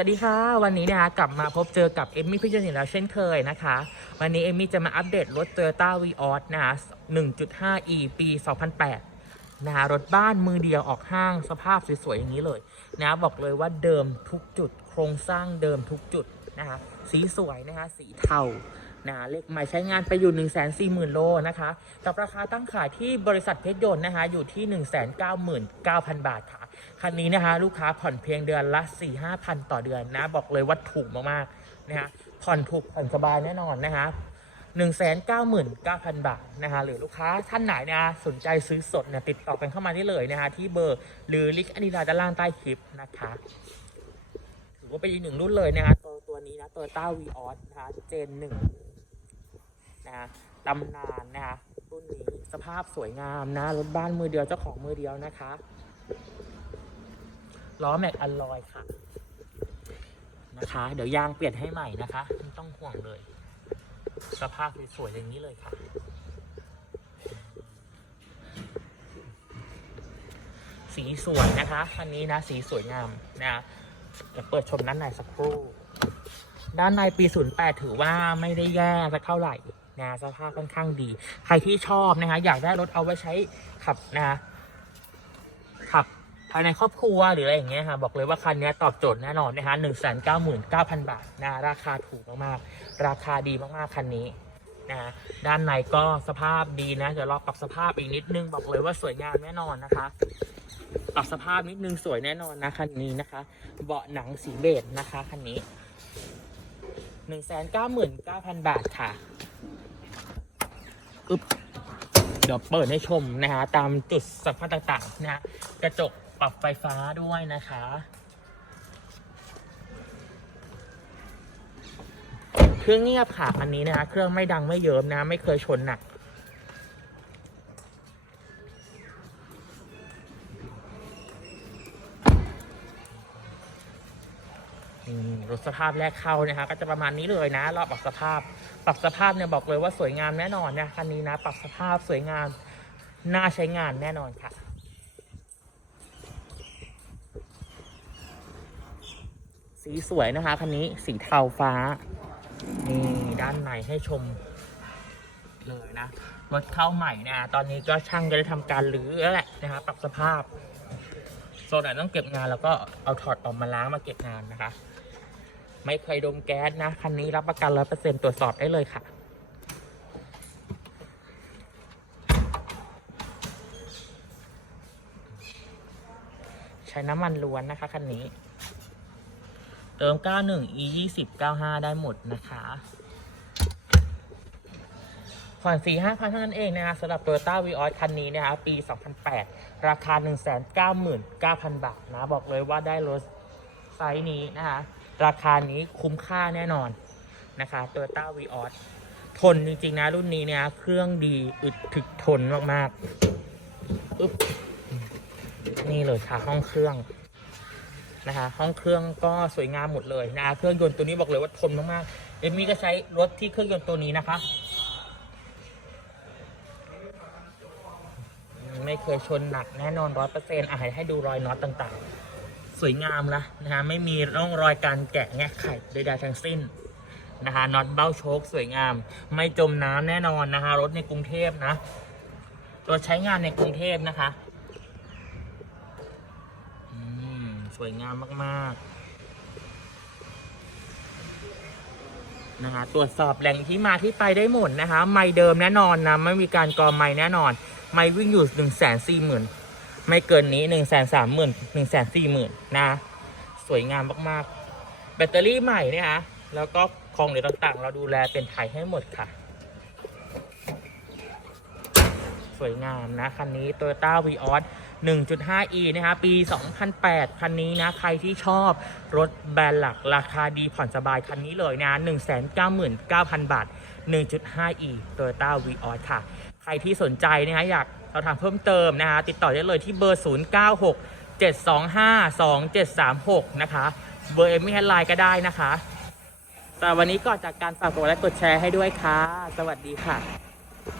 วัสดีค่ะ วันนี้นะคะกลับมาพบเจอกับเอมมี่พิจารณาแล้วเช่นเคยนะคะ วันนี้เอมมี่จะมาอัปเดตรถ Toyota v ีออสนะคะ 1.5e ปี 2008 นะคะรถบ้านมือเดียวออกห้างสภาพสวยๆอย่างนี้เลยนะบอกเลยว่าเดิมทุกจุด โครงสร้างเดิมทุกจุดนะคะสีสวยนะคะสีเทา นะเลขหมายใช้งานไปอยู่ 1 4 0 0 0 0 โลนะคะกับราคาตั้งขายที่บริษัทเพชรยนต์นะคะอยู่ที่ 199,000 บาทค่ะ คันนี้นะคะลูกค้าผ่อนเพียงเดือนละ 4 5พันต่อเดือนนะ บอกเลยว่าถูกมากๆนะคะผ่อนถูกผ่อนสบายแน่นอนนะคะ199,000 บาทนะคะหรือลูกค้าท่านไหนนะสนใจซื้อสดเนี่ยติดต่อกันเข้ามาได้เลยนะคะที่เบอร์หรือลิงก์อันนี้ด้านล่างใต้คลิปนะคะถือว่าเป็นอีกหนึ่งรุ่นเลยนะคะตัวตัวนี้นะตัวต้าวีออสนะคะเจนหนึ่ง นะคะตำนานนะคะรุ่นนี้สภาพสวยงามนะรถบ้านมือเดียวเจ้าของมือเดียวนะคะล้อแม็กอลลอยค่ะนะคะ เดี๋ยวยางเปลี่ยนให้ใหม่นะคะไม่ต้องห่วงเลย สภาพสวยๆอย่างนี้เลยค่ะ สีสวยนะคะคันนี้นะสีสวยงามนะเดี๋ยวเปิดชมด้านในสักครู่ ด้านในปี 08 ถือว่าไม่ได้แย่สักเท่าไหร่ นะสภาพค่อนข้างดี ใครที่ชอบนะคะอยากได้รถเอาไว้ใช้ขับนะขับภายในครอบครัวหรืออะไรอย่างเงี้ยค่ะบอกเลยว่าคันนี้ตอบโจทย์แน่นอนนะคะหนึ่งแสนเก้าหมื่นเก้าพันบาทนะราคาถูกมากๆ ราคาดีมากๆคันนี้นะด้านในก็สภาพดีนะเดี๋ยวรอปรับสภาพอีกนิดนึงบอกเลยว่าสวยงามแน่นอนนะคะปรับสภาพนิดนึงสวยแน่นอนนะคันนี้นะคะ เบาะหนังสีเบจนะคะคันนี้หนึ่งแสนเก้าหมื่นเก้าพันบาทค่ะ อึ๊บเดี๋ยวเปิดให้ชมนะฮะตามจุดสัมผัสต่างๆนะฮะกระจกปรับไฟฟ้าด้วยนะคะ เครื่องเงียบค่ะอันนี้นะคะเครื่องไม่ดังไม่เยิ้มนะ ไม่เคยชนหนัก สภาพแรกเข้านะคะก็จะประมาณนี้เลยนะรอบปรับสภาพ ปรับสภาพเนี่ยบอกเลยว่าสวยงามแน่นอนนะคันนี้นะ ปรับสภาพสวยงามน่าใช้งานแน่นอนค่ะสีสวยนะคะคันนี้สีเทาฟ้า นี่ด้านในให้ชมเลยนะรถเข้าใหม่นะตอนนี้ก็ช่างก็ได้ทำการรื้อแล้วแหละนะคะปรับสภาพโซนไหนต้องเก็บงานแล้วก็เอาถอดออกมาล้างมาเก็บงานนะคะ ไม่เคยดมแก๊สนะ คันนี้รับประกันร้อยเปอร์เซ็นตรวจสอบได้เลยค่ะ ใช้น้ำมันล้วนนะคะ คันนี้ เติม 91 e 20 95 ได้หมดนะคะผ่อน4 5 0 0 0เท่านั้นเองนะคะสำหรับ Toyota v ีออคันนี้นะคะปี 2008 ราคา 199,000 บาทนะ บอกเลยว่าได้รถไซส์นี้นะคะ ราคานี้คุ้มค่าแน่นอนนะคะ Toyota v ีออทนจริง ๆ นะ รุ่นนี้เนี่ยเครื่องดีอึดถึกทนมากๆอึ๊บนี่เลยค่ะห้องเครื่องนะคะ ห้องเครื่องก็สวยงามหมดเลยนะะเครื่องยนต์ตัวนี้บอกเลยว่าทนมากๆเอมมี่ก็ใช้รถที่เครื่องยนต์ตัวนี้นะคะ ไม่เคยชนหนักแน่นอนร้อยเปอร์เซ็นต์อะให้ดูรอยน็อตต่าง ๆ สวยงามละนะฮะไม่มีร่องรอยการแกะแงะไข่ใดๆทั้งสิ้นนะคะน็อตเบ้าโชคสวยงาม ไม่จมน้ำแน่นอนนะคะรถในกรุงเทพนะรถใช้งานในกรุงเทพนะคะอืมสวยงามมากๆนะคะตรวจสอบแหล่งที่มาที่ไปได้หมดนะคะ ไม่เดิมแน่นอนนะ ไม่มีการกรอไม่แน่นอน ไม่วิ่งอยู่หนึ่งแสนสี่หมื่น ไม่เกินนี้หนึ่งแสนสามหมื่นหนึ่งแสนสี่หมื่นนะ สวยงามมากๆ แบตเตอรี่ใหม่เนี่ยฮะแล้วก็ของเหลือต่างๆ เราดูแลเป็นไทยให้หมดค่ะ สวยงามนะ คันนี้ Toyota v ีออส 1.5e นะคะปี 2008 คันนี้นะ ใครที่ชอบรถแบรนด์หลักราคาดีผ่อนสบายคันนี้เลยนะ 199,000 บาท 1.5e Toyota v ีออสค่ะ ใครที่สนใจนะฮะอยาก เราถามเพิ่มเติมนะคะ ติดต่อได้เลยที่เบอร์ 096 725 2736 นะคะ เบอร์เอ็มมี่แฮนไลน์ก็ได้นะคะแต่วันนี้ก็จากการฝากกดไลค์กดแชร์ให้ด้วยค่ะ สวัสดีค่ะ